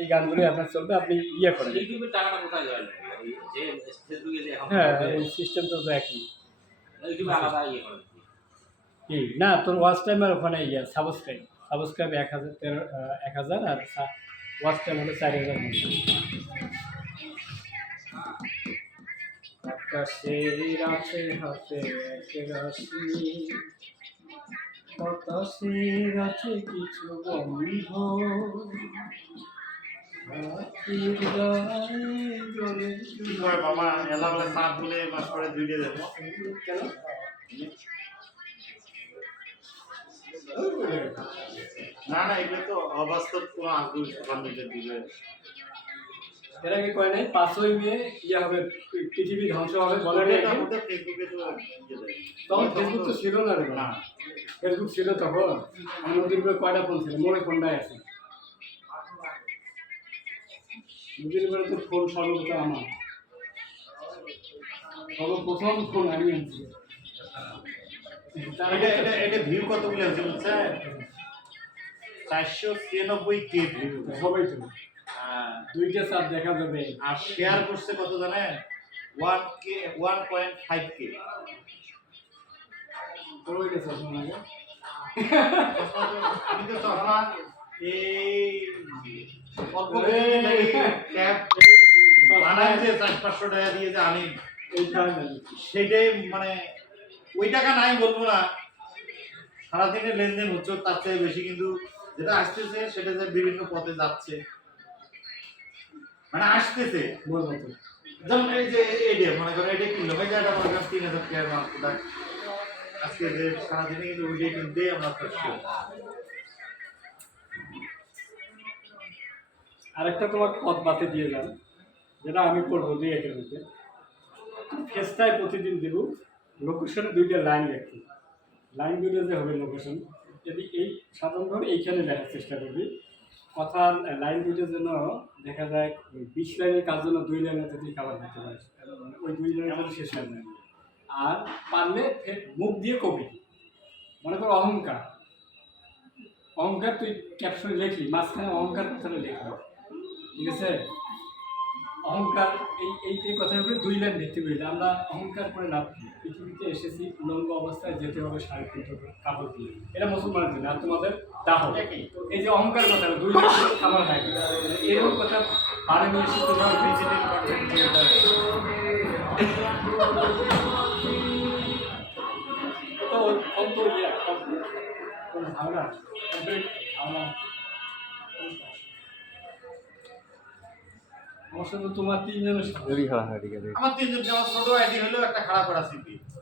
এই গানগুলি আপনার চলবে, আপনি ইয়ে করেন। ইউটিউবের টাকাটা কোথায় যায়? যে ফেসবুকে যে এখন হ্যাঁ, এই সিস্টেম তো একই। ইউটিউবে আলাদা ইয়ে করেন কি না, তোর ওয়াচ টাইম আর ওখানে ইয়ে সাবস্ক্রাইব 1000 আর ওয়াচ টাইম হলো 4000 মতো। আকাশের আছে হাতে এক রশ্মি, বাতাসের আছে কিছু গন্ধ, হাতির গায়ে জ্বলে কি করে বাবা এলা বলে সাত বলে মাস করে দুইটা দেবো কেন? না না এগুলো তো অবাস্তব কোনো আগ্রহ বান্ধবদের দিবে। এর আগে কয় নাই 5ই মে ইয়ে হবে, পৃথিবী ধ্বংস হবে বলে নাই? ফেসবুকে তো তখন ফেসবুক তো ছিল না রে। না ফেসবুক ছিল তখন। আমার নদীর উপরে কয়টা ফোন ছিল? মোড়ে ফোনটাই আছে। নদীর উপরে তো ফোন সর্বপ্রথম আমার, সর্বপ্রথম ফোন আমি আনছি। এটা ভিউ কতগুলো আছে বুঝছেন? 496K view. সবাই তো দুইটা চাপ দেখা যাবে। আর শেয়ার করছে কত জানেন? 1.5K। ওই গেছে শোনা যায়। আমি তো চশমা এই অল্প ট্যাব বানায় যে 400-500 টাকা দিয়ে যে আনি সেটাই মানে ওই টাকা নাই বলবো না, সারাদিনে লেনদেন হচ্ছে তার চেয়ে বেশি, কিন্তু যেটা আসতেছে সেটা যে বিভিন্ন পথে যাচ্ছে মানে আসতেছে। যেমন এই যে এইটা মনে করেন এটা কিনলাম, এই যে এটা মনে করেন 3000 টাকার মাল প্রোডাক্ট, আজকে যে সারাদিনে কিন্তু ওইটাই কিনতে আমরা করছি। আরেকটা তোমার পথ বাতে দিয়ে যান, যেটা আমি করবো 2-1-এর মধ্যে। ফেসটাই প্রতিদিন দেব, লোকেশনে 2টা লাইন রাখি। লাইন দুটো যে হবে লোকেশন, যদি এই সাধারণভাবে এইখানে লেখার চেষ্টা করবি। কথার লাইন দুটো যেন দেখা যায় 20 লাইনের কাজ জন্য 2 লাইনে তুই কাভার করতে পারিস, ওই 2 লাইনের জন্য শেষ লাইন। আর পারলে মুখ দিয়ে কবি, মনে কর অহংকার, অহংকার তুই ক্যাপশনে লিখলি, মাঝখানে অহংকার কথাটা লিখবি, ঠিক আছে? অহংকার এই কথার উপরে 2 লাইন দেখতে পেয়ে আমরা অহংকার করে লাভ কি? পৃথিবীতে এসেছি উলঙ্গ অবস্থায়, যেতে হবে শাড়ি কাপড় দিয়ে, এটা মুসলমানের জন্য। আর তোমাদের দাহ, এই যে অহংকার কথা 2 লাইন খাবার হয়, এরকম কথা বারে নিয়ে এসে তোমার ভিজিটিং কন্টেন্ট দিয়ে তো অন্ত ইয়ে কোনো ঝামেলা আমার সাথে তোমার 3 জনের সাথে আমার 3 জন, আমার ছোট আইডি হলো একটা খারাপ করা সিপি।